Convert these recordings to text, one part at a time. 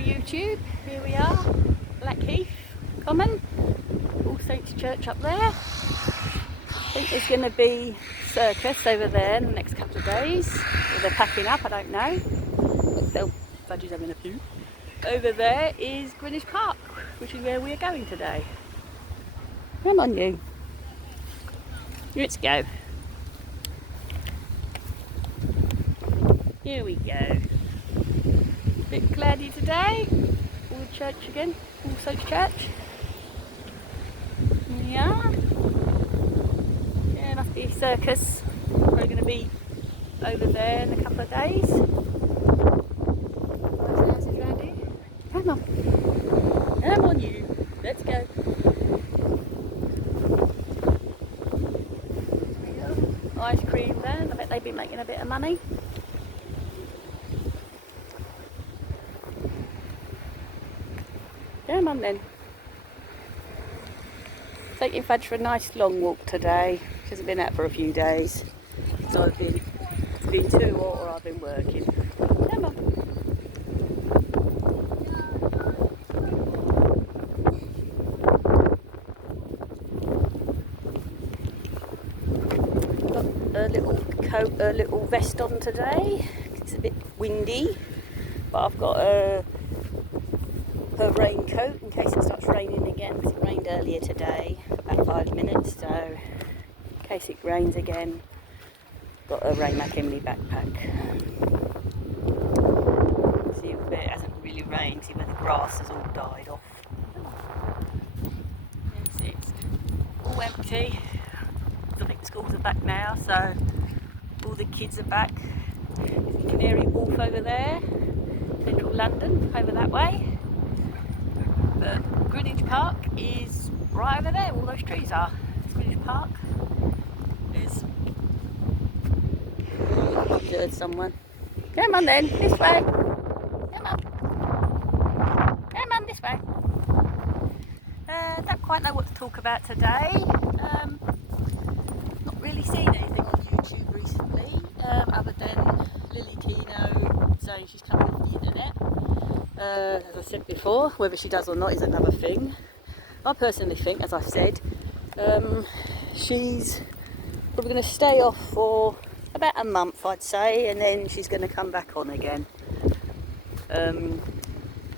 YouTube. Here we are, Blackheath Common, All Saints Church up there. I think there's going to be circus over there in the next couple of days. Or they're packing up, I don't know. They'll budgies having a few. Over there is Greenwich Park, which is where we are going today. Come on you. Let's go. Here we go. Bit cloudy today. All church again. All Saints Church. Yeah. Yeah, must be a circus. Probably going to be over there in a couple of days. There's houses around here. Come on. Come on you. Let's go. Ice cream there. I bet they've been making a bit of money. Come on then. Taking Fudge for a nice long walk today. She hasn't been out for a few days. So it's been too hot or I've been working. Come on. Got a little coat, a little vest on today. It's a bit windy, but I've got her raincoat in case it starts raining again, because it rained earlier today, about 5 minutes, so in case it rains again, got a rainmack in my backpack. See where it hasn't really rained, see where the grass has all died off. It's all empty. I think the schools are back now, so all the kids are back. There's the Canary Wharf over there, central London, over that way. But Greenwich Park is right over there, all those trees are. Greenwich Park is... I heard someone. Come on then, this way. Come on. Come on, this way. Don't quite know what to talk about today. Not really seen anything on YouTube recently, other than Lily Keno saying she's coming off the internet. As I said before, whether she does or not is another thing. I personally think, as I've said, she's probably going to stay off for about a month, I'd say, and then she's going to come back on again.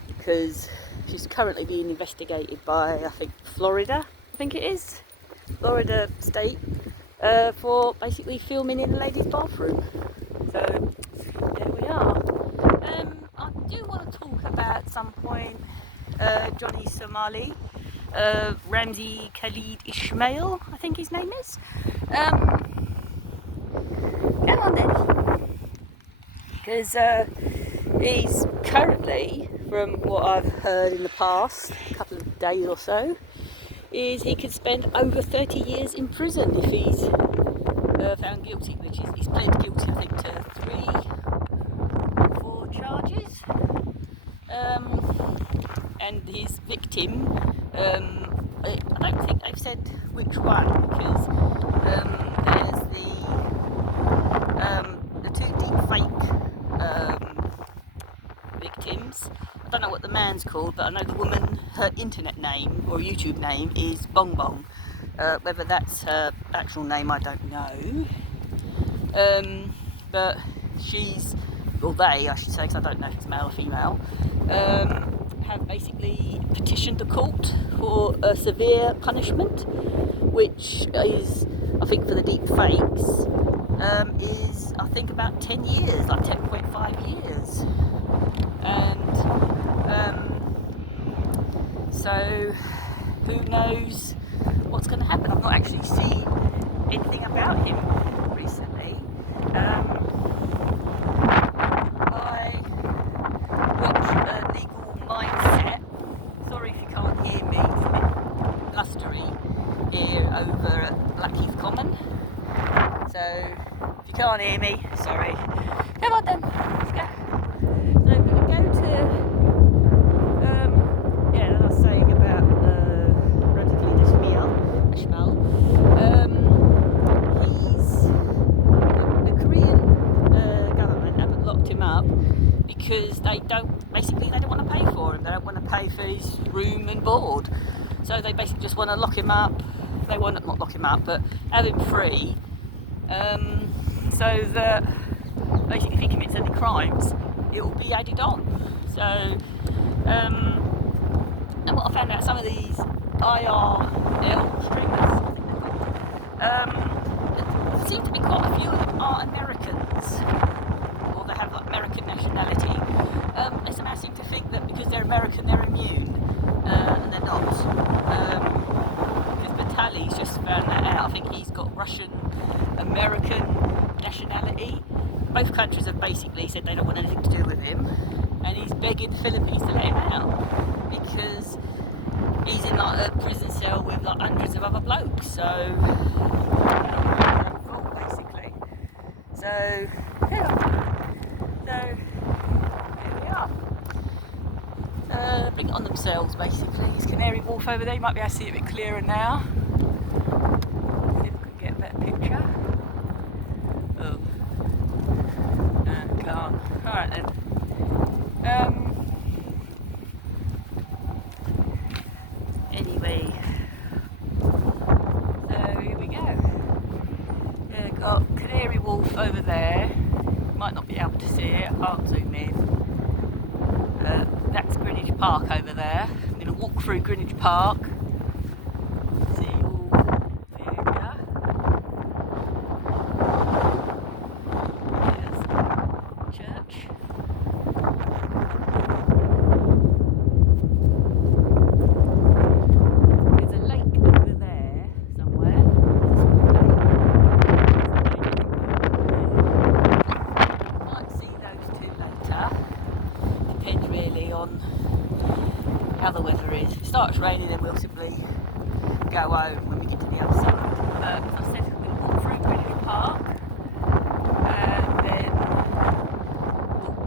Because she's currently being investigated by, I think, Florida, I think it is, Florida State, for basically filming in a ladies' bathroom. So, there we are. I do want to talk about at some point Johnny Somali, Ramzi Khalid Ismail, I think his name is. Come on then, because he's currently, from what I've heard in the past couple of days or so, is he could spend over 30 years in prison if he's found guilty, which is he's pled guilty, I think, to 3 or 4 charges. And his victim, I don't think they've said which one, because there's the 2 deep fake victims. I don't know what the man's called, but I know the woman, her internet name or YouTube name is Bong Bong. Whether that's her actual name, I don't know. But she's, or they, I should say, because I don't know if it's male or female, have basically petitioned the court for a severe punishment, which is, I think, for the deep fakes, is, I think, about 10 years, like 10.5 years. And so who knows what's going to happen. I've not actually seen anything about him recently. I watched Legal Mindset. Sorry if you can't hear me, it's a bit blustery here over at Blackheath Common. So if you can't hear me, sorry. Come on then, let's go. So I'm going to go to, yeah, as I was saying about Radically Ishmael. He's, the Korean government haven't locked him up because they don't want to pay for him. They don't want to pay for his room and board. So they basically just want to lock him up. They want to not lock him up, but have him free, so that basically if he commits any crimes, it will be added on. So, and what I found out, some of these IRL streamers, there seem to be quite a few of them are Americans, or they have like American nationality. They somehow seem to think that because they're American they're immune, and they're not. Because Vitaly's just found that out. I think he's got Russian American nationality. Both countries have basically said they don't want anything to do with him, and he's begging the Philippines to let him out because he's in like a prison cell with like hundreds of other blokes. So basically. So yeah. So here we are. Bring it on themselves basically. It's Canary Wharf over there. You might be able to see it a bit clearer now. See if I can get a better picture. Oh. No, can't. Alright then. Anyway. So here we go. Yeah, got Canary Wharf over there. You might not be able to see it. I can't zoom in. That's Greenwich Park over there. I'm going to walk through Greenwich Park. See all the area. There's the church. There's a lake over there somewhere. Might see those two later. Depends really on how the weather is. If it starts raining then we'll simply go home when we get to the other side. But as I said, we're going to walk through Greenwich Park and then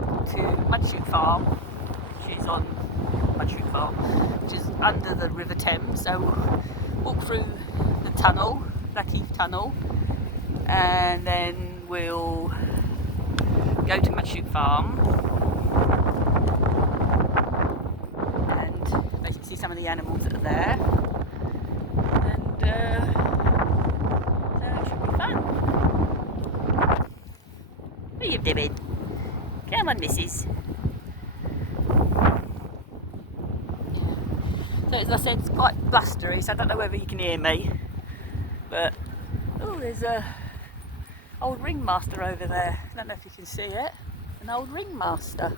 walk to Mudchute Farm, which is on Mudchute Farm, which is under the River Thames. So we'll walk through the tunnel, Blackheath Tunnel, and then we'll go to Mudchute Farm. See some of the animals that are there, and so it should be fun. What are you doing? Come on, missus. So as I said, it's quite blustery, so I don't know whether you can hear me, but oh, there's a old ringmaster over there. I don't know if you can see it. An old ringmaster.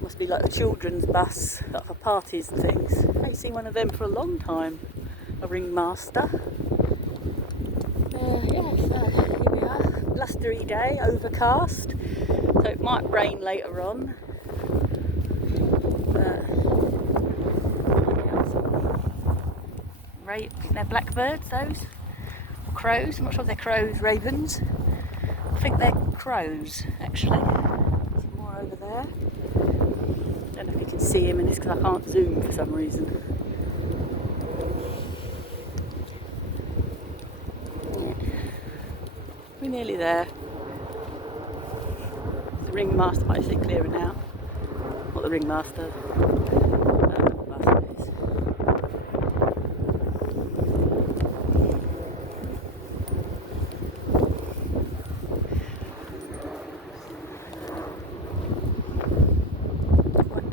Must be like a children's bus, like for parties and things. I haven't seen one of them for a long time. A ringmaster. Yeah, so here we are. Blustery day, overcast. So it might rain later on. But yeah, I think they're blackbirds, those. Or crows. I'm not sure if they're crows, ravens. I think they're crows, actually. Some more over there. I don't know if you can see him in this because I can't zoom for some reason. We're nearly there. The ringmaster might see clearer now. Not the ringmaster. The bus is.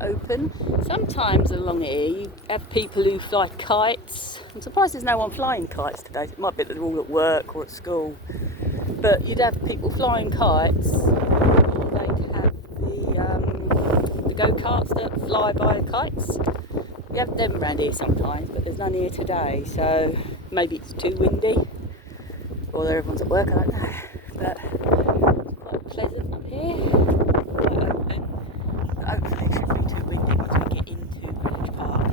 Open. Sometimes along here you have people who fly kites. I'm surprised there's no one flying kites today. It might be that they're all at work or at school. But you'd have people flying kites, or they'd have the go-karts that fly by kites. You have them around here sometimes, but there's none here today, so maybe it's too windy, or everyone's at work, I don't know. But it's quite pleasant up here, quite open. But hopefully it shouldn't be too windy once we get into Greenwich Park.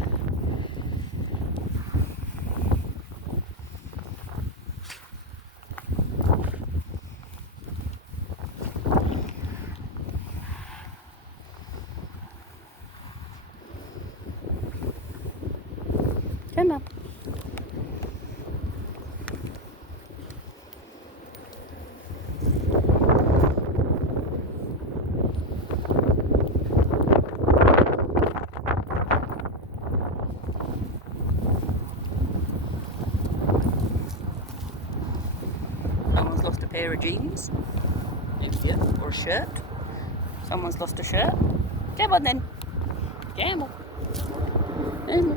Come on. pair of jeans. Yeah, or a shirt. Someone's lost a shirt. Come on then. Camel. Camel.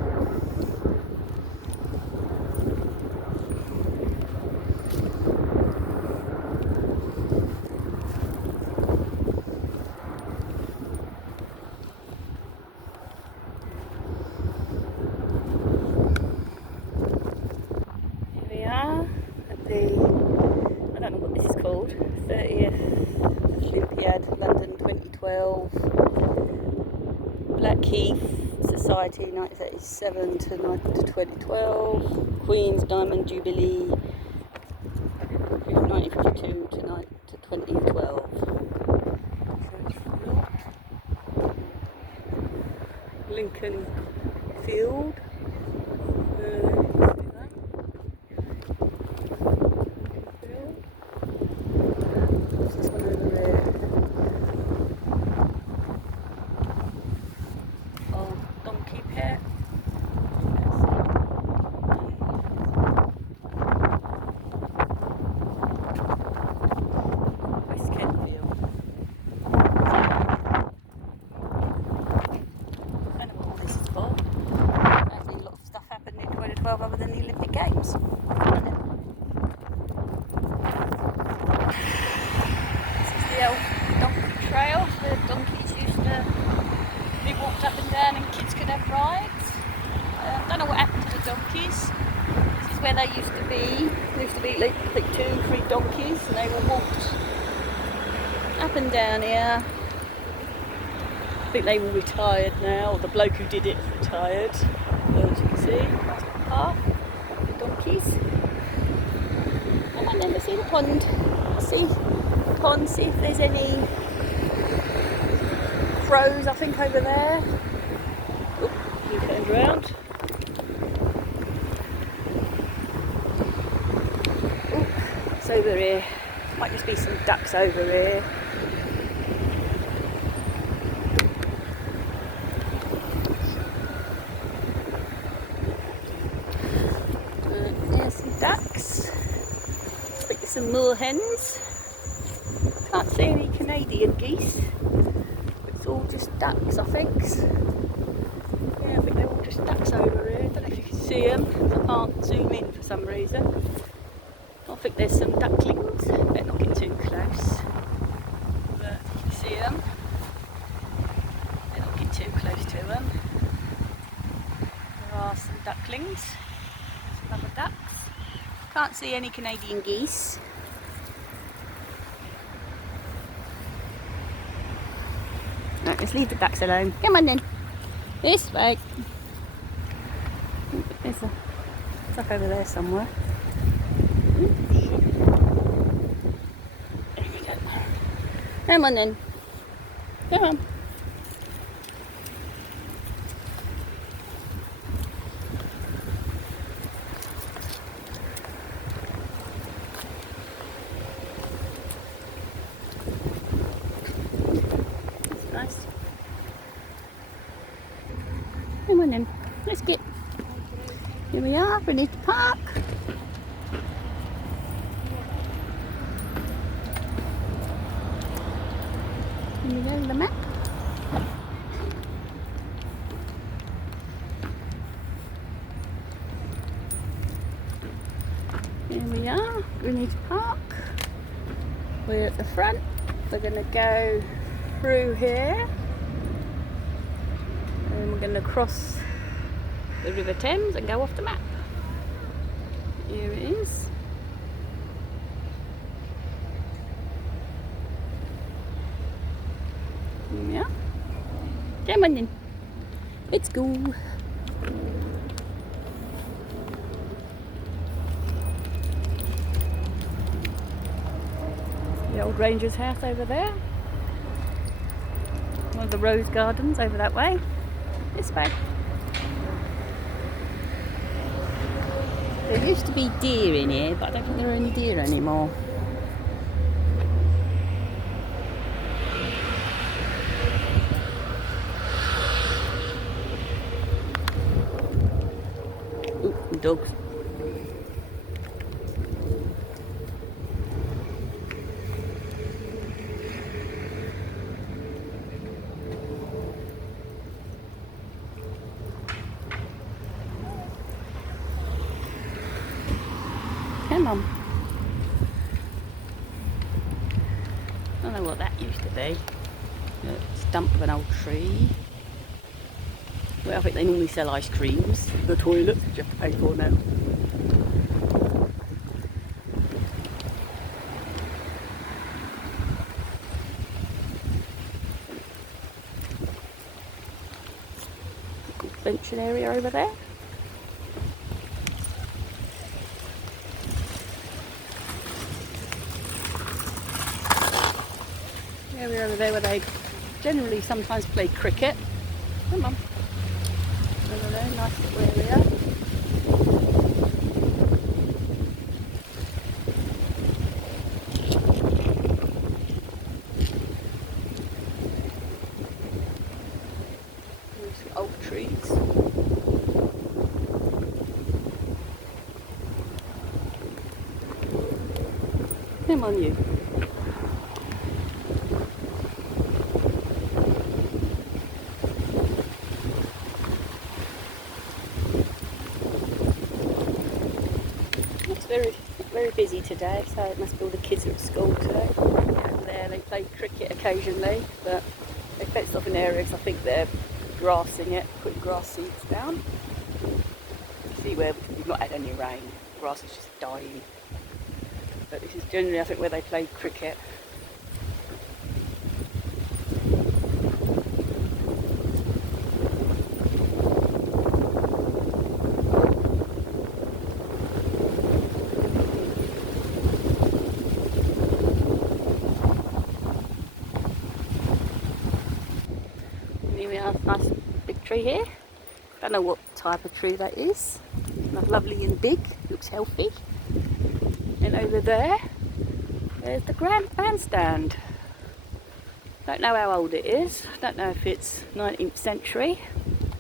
Here we are at the, I don't know what this is called, 30th Olympiad London 2012, Blackheath Society 1937 to 2012, Queen's Diamond Jubilee 1952 to 2012. Lincoln Field. There's this one over there. Oh, donkey pet. West Kentfield. I don't know what all this is for. Apparently a lot of stuff happened in 2012 other than the Olympic Games. The old donkey trail where donkeys used to be walked up and down and kids could have rides. Don't know what happened to the donkeys. This is where they used to be. There used to be like 2-3 donkeys and they were walked up and down here. I think they were retired now, or the bloke who did it is retired. As you can see, nice path, the donkeys. And then we see the pond. See if there's any crows, I think, over there. Oh, you turned around. Oh, it's over here. Might just be some ducks over here. There's some ducks. I think there's some moorhens. Can't see any Canadian geese. It's all just ducks, I think. Yeah, I think they're all just ducks over here. Don't know if you can see them. I can't zoom in for some reason. I think there's some ducklings. Better not get too close. But you can see them. Better not get too close to them. There are some ducklings. Some other ducks. Can't see any Canadian geese. Right, let's leave the ducks alone. Come on then. This way. There's a duck over there somewhere. There you go. Come on then. Come on. Nice. Come on then, let's get. Here we are, Greenwich Park. Here we go, the map. Here we are, Greenwich Park. We're at the front. We're going to go through here and we're going to cross the River Thames and go off the map. Here it is. Yeah. Come on then. Let's go. The old ranger's house over there. One of the rose gardens over that way. This way. There used to be deer in here, but I don't think there are any deer anymore. Ooh, dogs. don't know what that used to be. A stump of an old tree. Well, I think they normally sell ice creams. The toilets, which you have to pay for now. Benching area over there. Area over there where they generally sometimes play cricket. Come on. Over there, nice little area. There's the oak trees. Come on, you. It's very busy today, so it must be all the kids are at school today. Over there they play cricket occasionally, but they fenced off an area because I think they're grassing it, putting grass seeds down. See where we've not had any rain, the grass is just dying. But this is generally, I think, where they play cricket. Here we are, nice big tree here. Don't know what type of tree that is. Not lovely and big, looks healthy. And over there, there's the grand bandstand. Don't know how old it is. Don't know if it's 19th century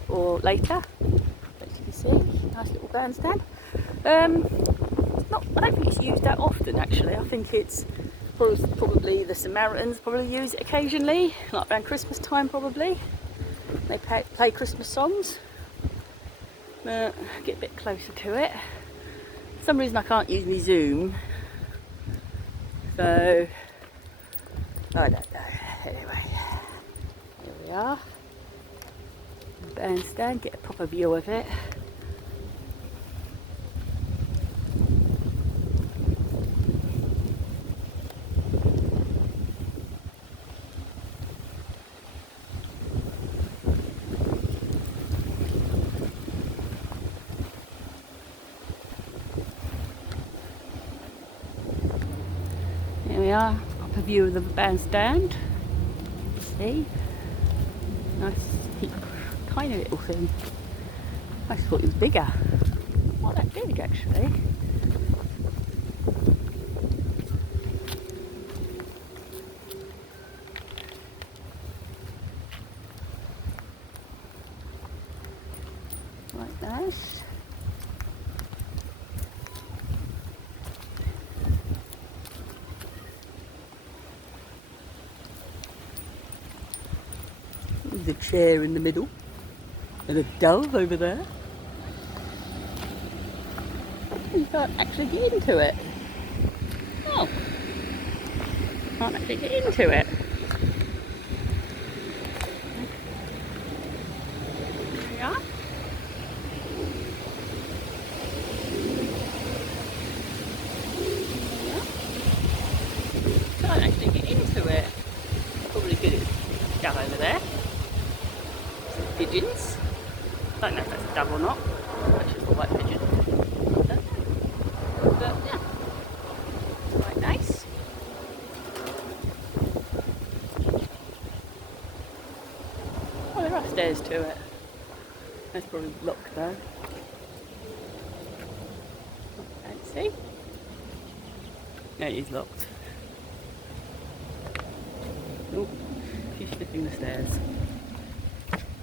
or later. But you can see, nice little bandstand. It's not, I don't think it's used that often actually. I think it's probably the Samaritans probably use it occasionally, like around Christmas time probably. They play Christmas songs. But get a bit closer to it. For some reason I can't use my zoom, so I don't know. Anyway, here we are. Bandstand, get a proper view of it. Here we are, proper view of the bandstand. See? Nice, tiny little thing. I just thought it was bigger. Not that big actually. Like that. There's a chair in the middle and a dove over there. You can't actually get into it. Oh, can't actually get into it. There we are. Can't actually get into it. Probably good down over there. Some pigeons. Don't know if that's a dove or not. That's just a white pigeon. But yeah, quite nice. Oh, there are stairs to it. That's probably locked though. Fancy. No, it is locked. Oh, she's sniffing the stairs.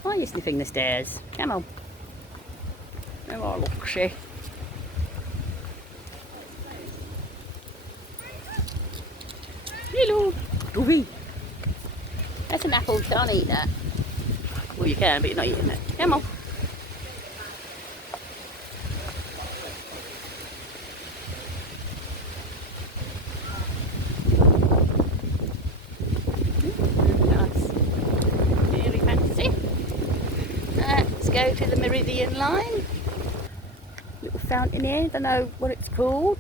Why are you sniffing the stairs? Come on. Oh, I look, she. Hello, Dovey. That's an apple, you can't eat that. Well, you can, but you're not eating it. Come on. go to the Meridian line. Little fountain here, don't know what it's called.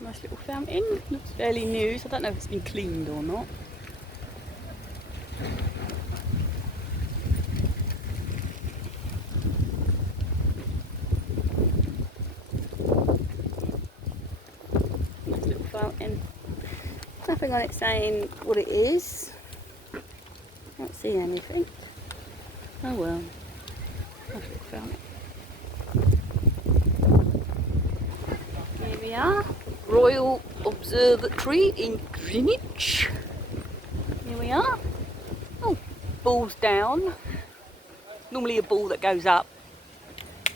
Nice little fountain, looks fairly new, so I don't know if it's been cleaned or not. Nice little fountain. Nothing on it saying what it is. Can't see anything. Oh well. Nice little fountain. Here we are. Royal Observatory in Greenwich. Here we are. Oh, ball's down. Normally a ball that goes up.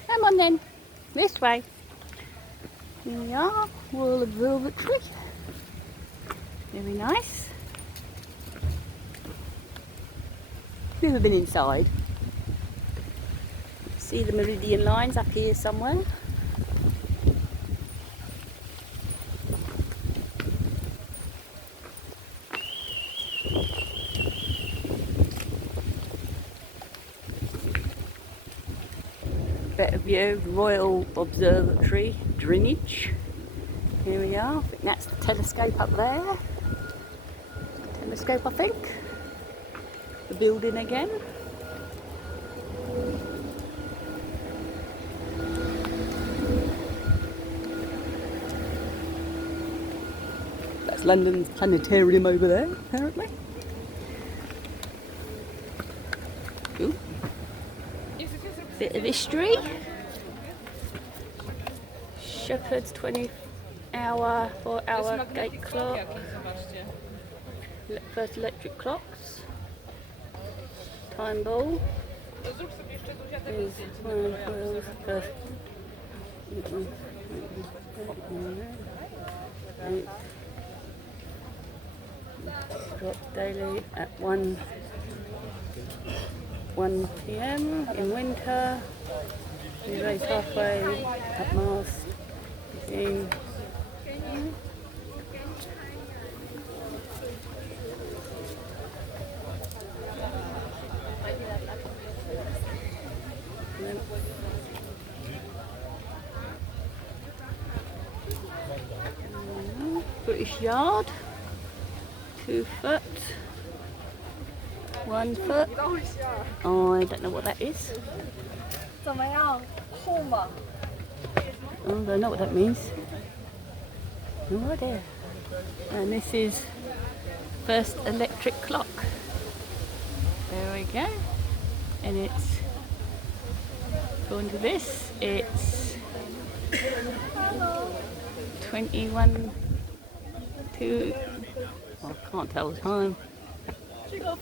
Come on then. This way. Here we are. Royal Observatory. Very nice. Never been inside. See the meridian lines up here somewhere. Better view, Royal Observatory, Greenwich. Here we are. I think that's the telescope up there. Telescope, I think. The building again. That's London's planetarium over there, apparently. Ooh. Bit of history. Shepherd's 20-hour, 4-hour gate clock. First electric clocks. Time ball. Is first. Clock daily at 1 p.m. in winter. We raise halfway at mast. In British yard. 2 foot. 1 foot. Oh, I don't know what that is. Oh, I don't know what that means. No idea. And this is first electric clock. There we go. And it's, according to this, it's 21 to, oh, I can't tell the time.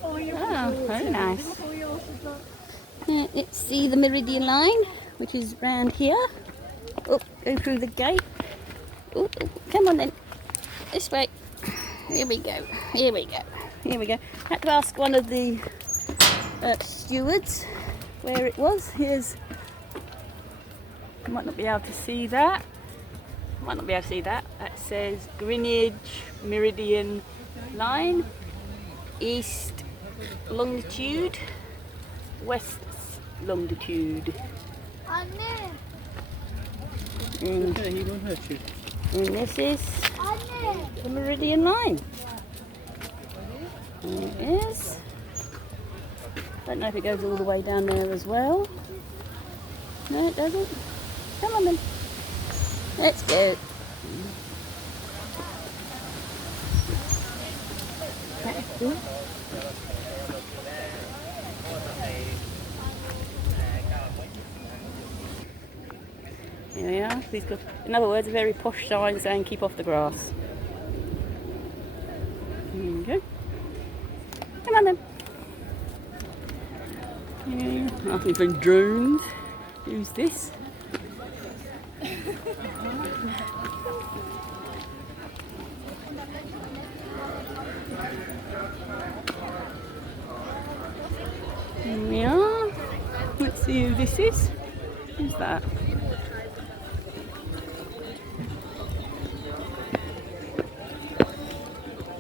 Oh, very nice. Let's see the Meridian line, which is round here. Oh, go through the gate. Oh, come on then. This way. Here we go. Here we go. Here we go. Had to ask one of the stewards where it was. Here's. You might not be able to see that. Might not be able to see that. That says Greenwich Meridian line. East longitude. West longitude. And this is the Meridian line. And it is. Don't know if it goes all the way down there as well. No, it doesn't. Come on then. Let's go. That's good. Here we are. He's got, in other words, a very posh sign saying keep off the grass. There you go. Come on then. Yeah, I think for drones. Who's this? Here we are. Let's see who this is. Who's that?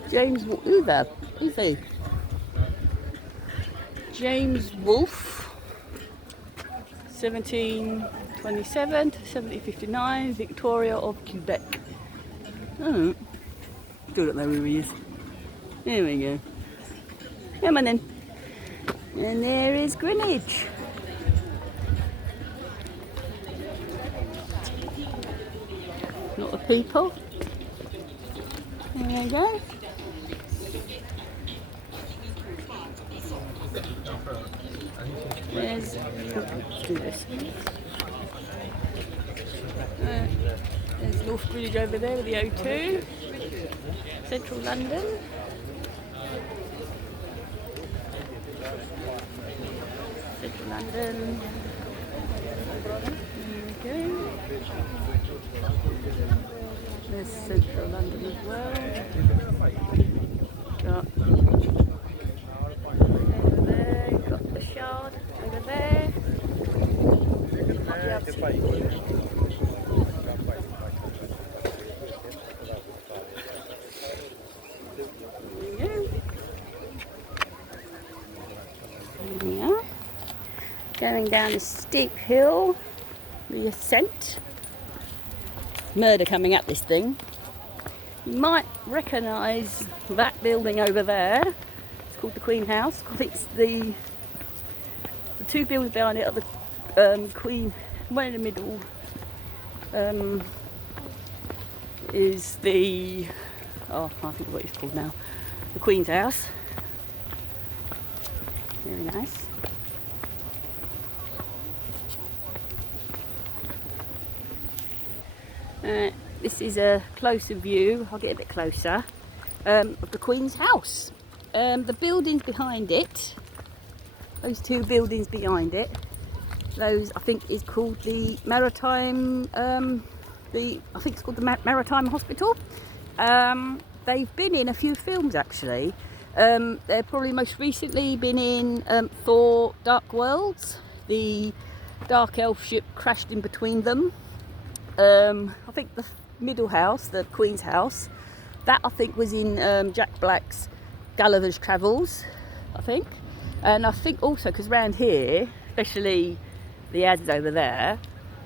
James, who's that? Who's he? James Wolfe. 1727 to 1759, Victoria of Quebec. Oh, still don't know who he is. There we go. Come on then. And there is Greenwich. Not the people. There we go. There's, let's do this. There's North Greenwich over there with the O2. Central London. Central London. There we go. There's Central London as well. Got over there, got the Shard over there. Yeah. Going down a steep hill, the ascent. Murder coming up this thing. You might recognise that building over there. It's called the Queen House. I think it's the two buildings behind it are the Queen. One in the middle is the I can't think of what it's called now. The Queen's House. Very nice. This is a closer view. I'll get a bit closer of the Queen's House. The buildings behind it, those two buildings behind it, those I think is called the Maritime. I think it's called the Maritime Hospital. They've been in a few films actually. They're probably most recently been in Thor: Dark Worlds. The Dark Elf ship crashed in between them. I think the middle house, the Queen's House, that I think was in Jack Black's Gulliver's Travels, I think. And I think also, because around here, especially the ads over there,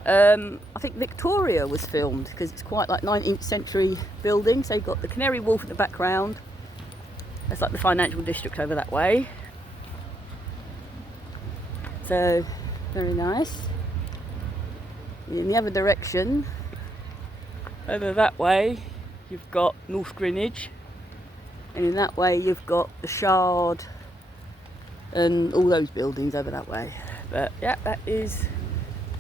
I think Victoria was filmed, because it's quite like 19th century building. So you've got the Canary Wharf in the background. That's like the financial district over that way. So, very nice. In the other direction, over that way, you've got North Greenwich, and in that way you've got the Shard and all those buildings over that way. But yeah, that is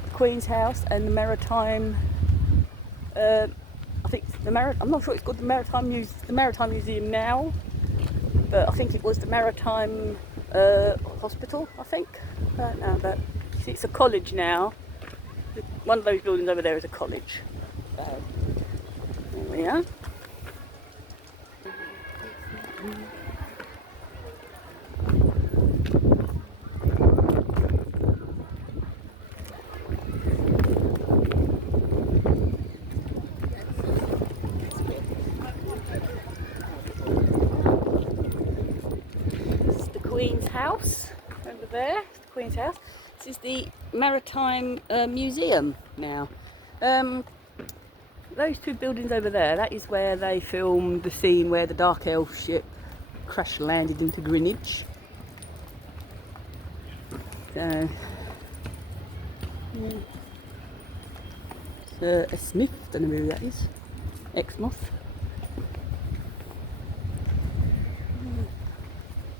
the Queen's House and the Maritime. I think I'm not sure it's called the Maritime Museum now, but I think it was the Maritime Hospital. I think. No, but see, it's a college now. One of those buildings over there is a college. So, there we are. This is the Queen's House over there. The Queen's House. This is the Maritime Museum now. Those two buildings over there, that is where they filmed the scene where the Dark Elf ship crash landed into Greenwich. So, yeah. It's a Smith, don't know who that is. Exmouth.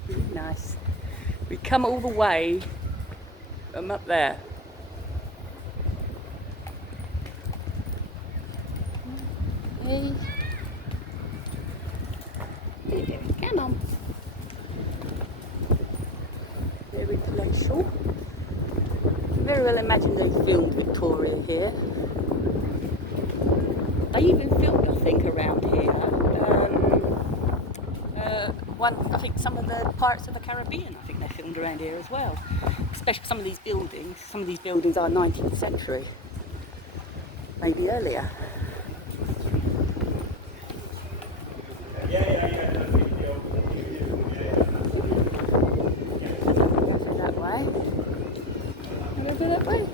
Really nice. We come all the way from up there. Hey. Come on. Very palatial. Very well imagine they filmed Victoria here. They even filmed, I think, around here. I think some of the Pirates of the Caribbean, I think they filmed around here as well. Especially some of these buildings. Some of these buildings are 19th century. Maybe earlier. That way. Can I go that way?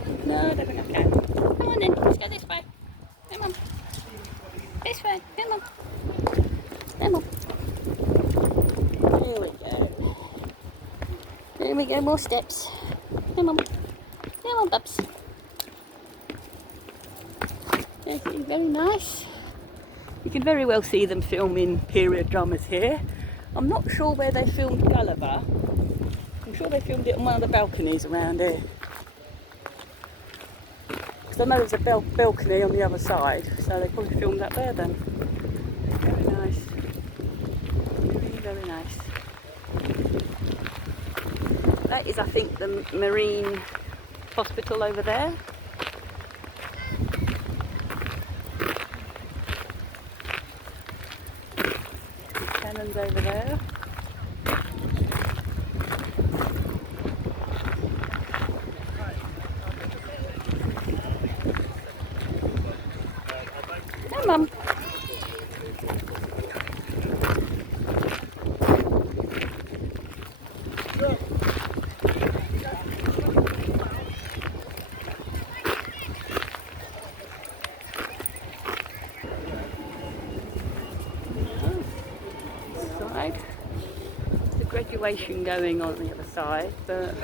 we go, more steps. Come on. Come on, Bubs. Very nice. You can very well see them filming period dramas here. I'm not sure where they filmed Gulliver. I'm sure they filmed it on one of the balconies around here. Because I know there's a balcony on the other side, so they probably filmed that there then. Very nice. Very, very nice. That is, I think, the Marine Hospital over there. The cannons over there. Hey, Mum. Side. The graduation going on the other side, but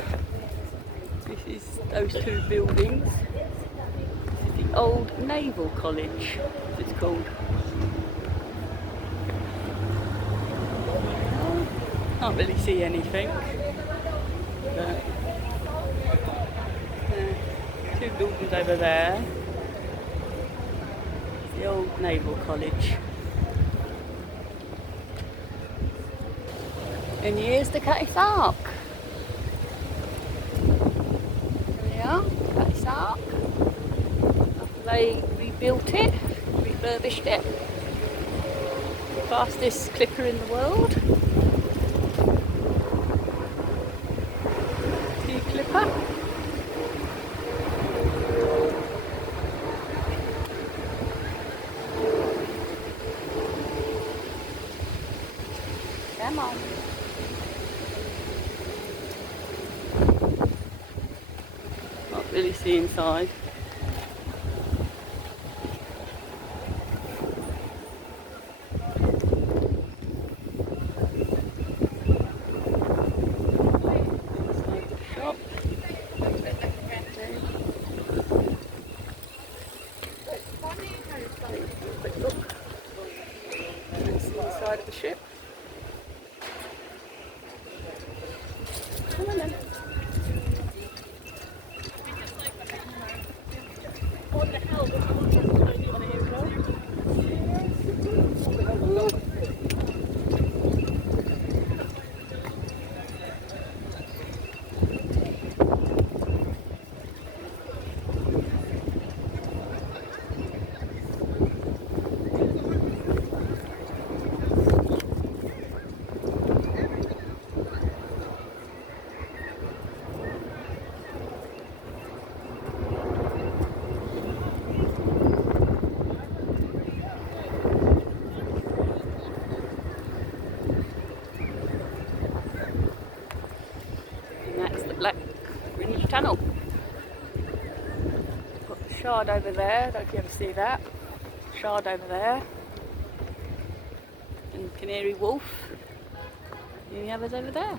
this is those two buildings. This is the old Naval College, as it's called. Can't really see anything. But, two buildings over there. The old Naval College. And here's the Cuttiss Ark. There we are, Cuttiss Ark. They rebuilt it, refurbished it. Fastest clipper in the world. Sea clipper. Come on. Can't really see inside. Side of the ship. Come on then. What the hell? Black Greenwich Tunnel. Got the Shard over there, don't know if you ever see that. Shard over there. And Canary Wharf. And the others over there.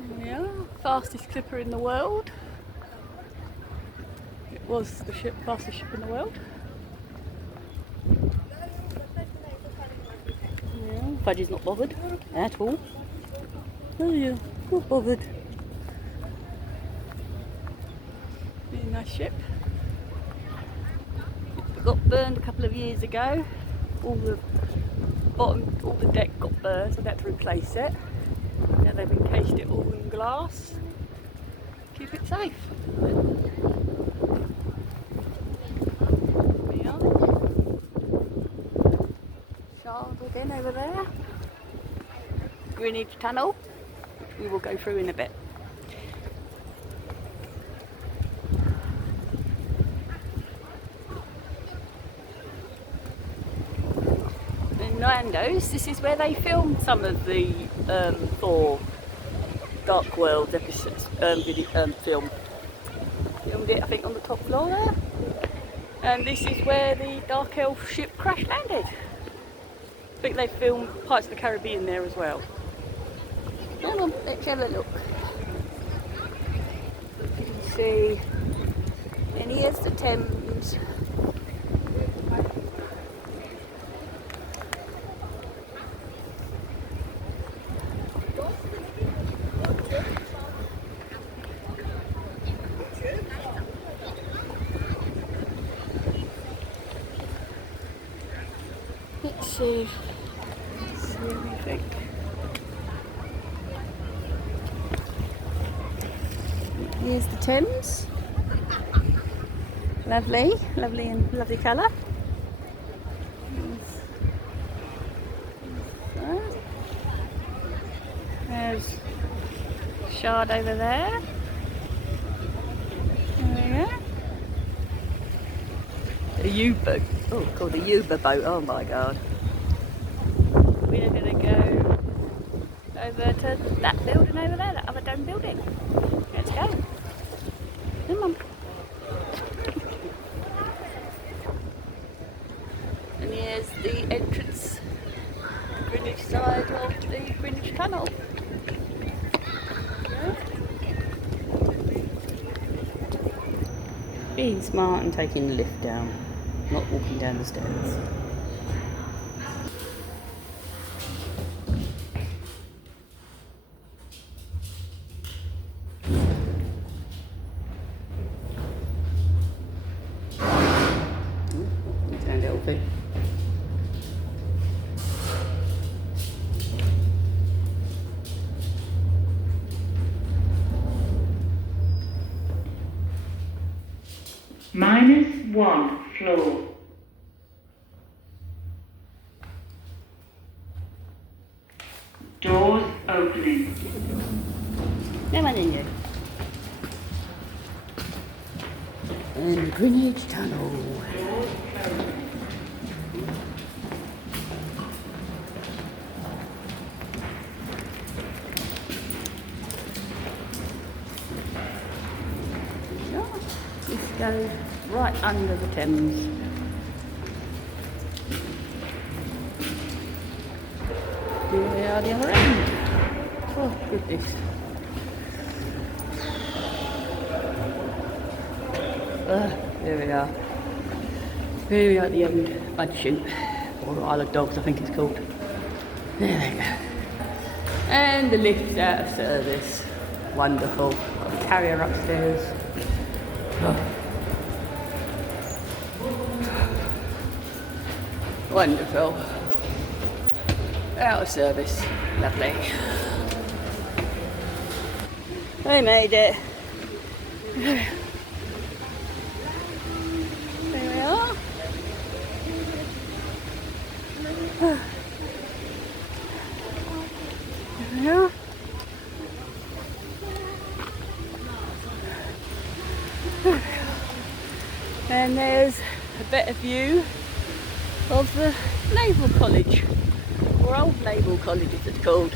There we are, fastest clipper in the world. It was the fastest ship in the world. Yeah, Fudgy's not bothered at all. Oh yeah. Not bothered. Really nice ship. It got burned a couple of years ago. All the deck got burned, so they had to replace it. Now they've encased it all in glass. Keep it safe. There we are. Shard again over there. Greenwich Tunnel. We will go through in a bit. In Nando's, this is where they filmed some of the Thor Dark World episodes, film. Filmed it, I think, on the top floor there. And this is where the Dark Elf ship crash landed. I think they filmed Pirates of the Caribbean there as well. Come on, let's have a look. You can see, and here's the Thames. Let's see what we think. Here's the Thames. Lovely, lovely and lovely colour. There's Shard over there. There we go. A U-boat. Oh, called the Uber boat. Oh my god. We're going to go over to that building over there, that other dome building. Let's go. Come on. And here's the entrance, the Greenwich side of the Greenwich Tunnel. Being smart and taking the lift down, not walking down the stairs. Turned it all thing. -1 floor. Doors opening. Come on in here. And the Greenwich Tunnel. This goes right under the Thames. Here we are the other end. Oh goodness. There we are. Here we are at the end. Mud Chute, or Isle of Dogs I think it's called. There we go. And the lift's out of service. Wonderful. Got a carrier upstairs. Oh. Wonderful. Out of service. Lovely. I made it. There we are. There we are. And there's a better view of the Naval College, or Old Naval College as it's called.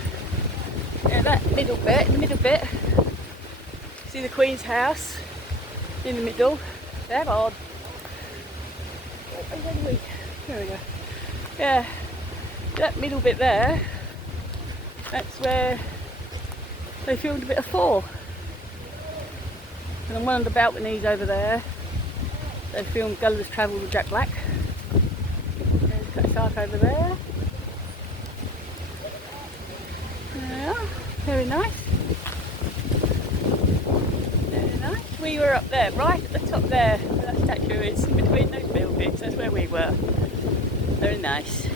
Yeah, that middle bit, the middle bit, see the Queen's house in the middle, there on. There we go. Yeah, that middle bit there, that's where they filmed a bit of 4. And on one of the balconies over there, they filmed Gulliver's Travels with Jack Black. There's Cut Shark over there. Yeah, very nice. Very nice. We were up there, right at the top there, where that statue is, in between those buildings. That's where we were. Very nice.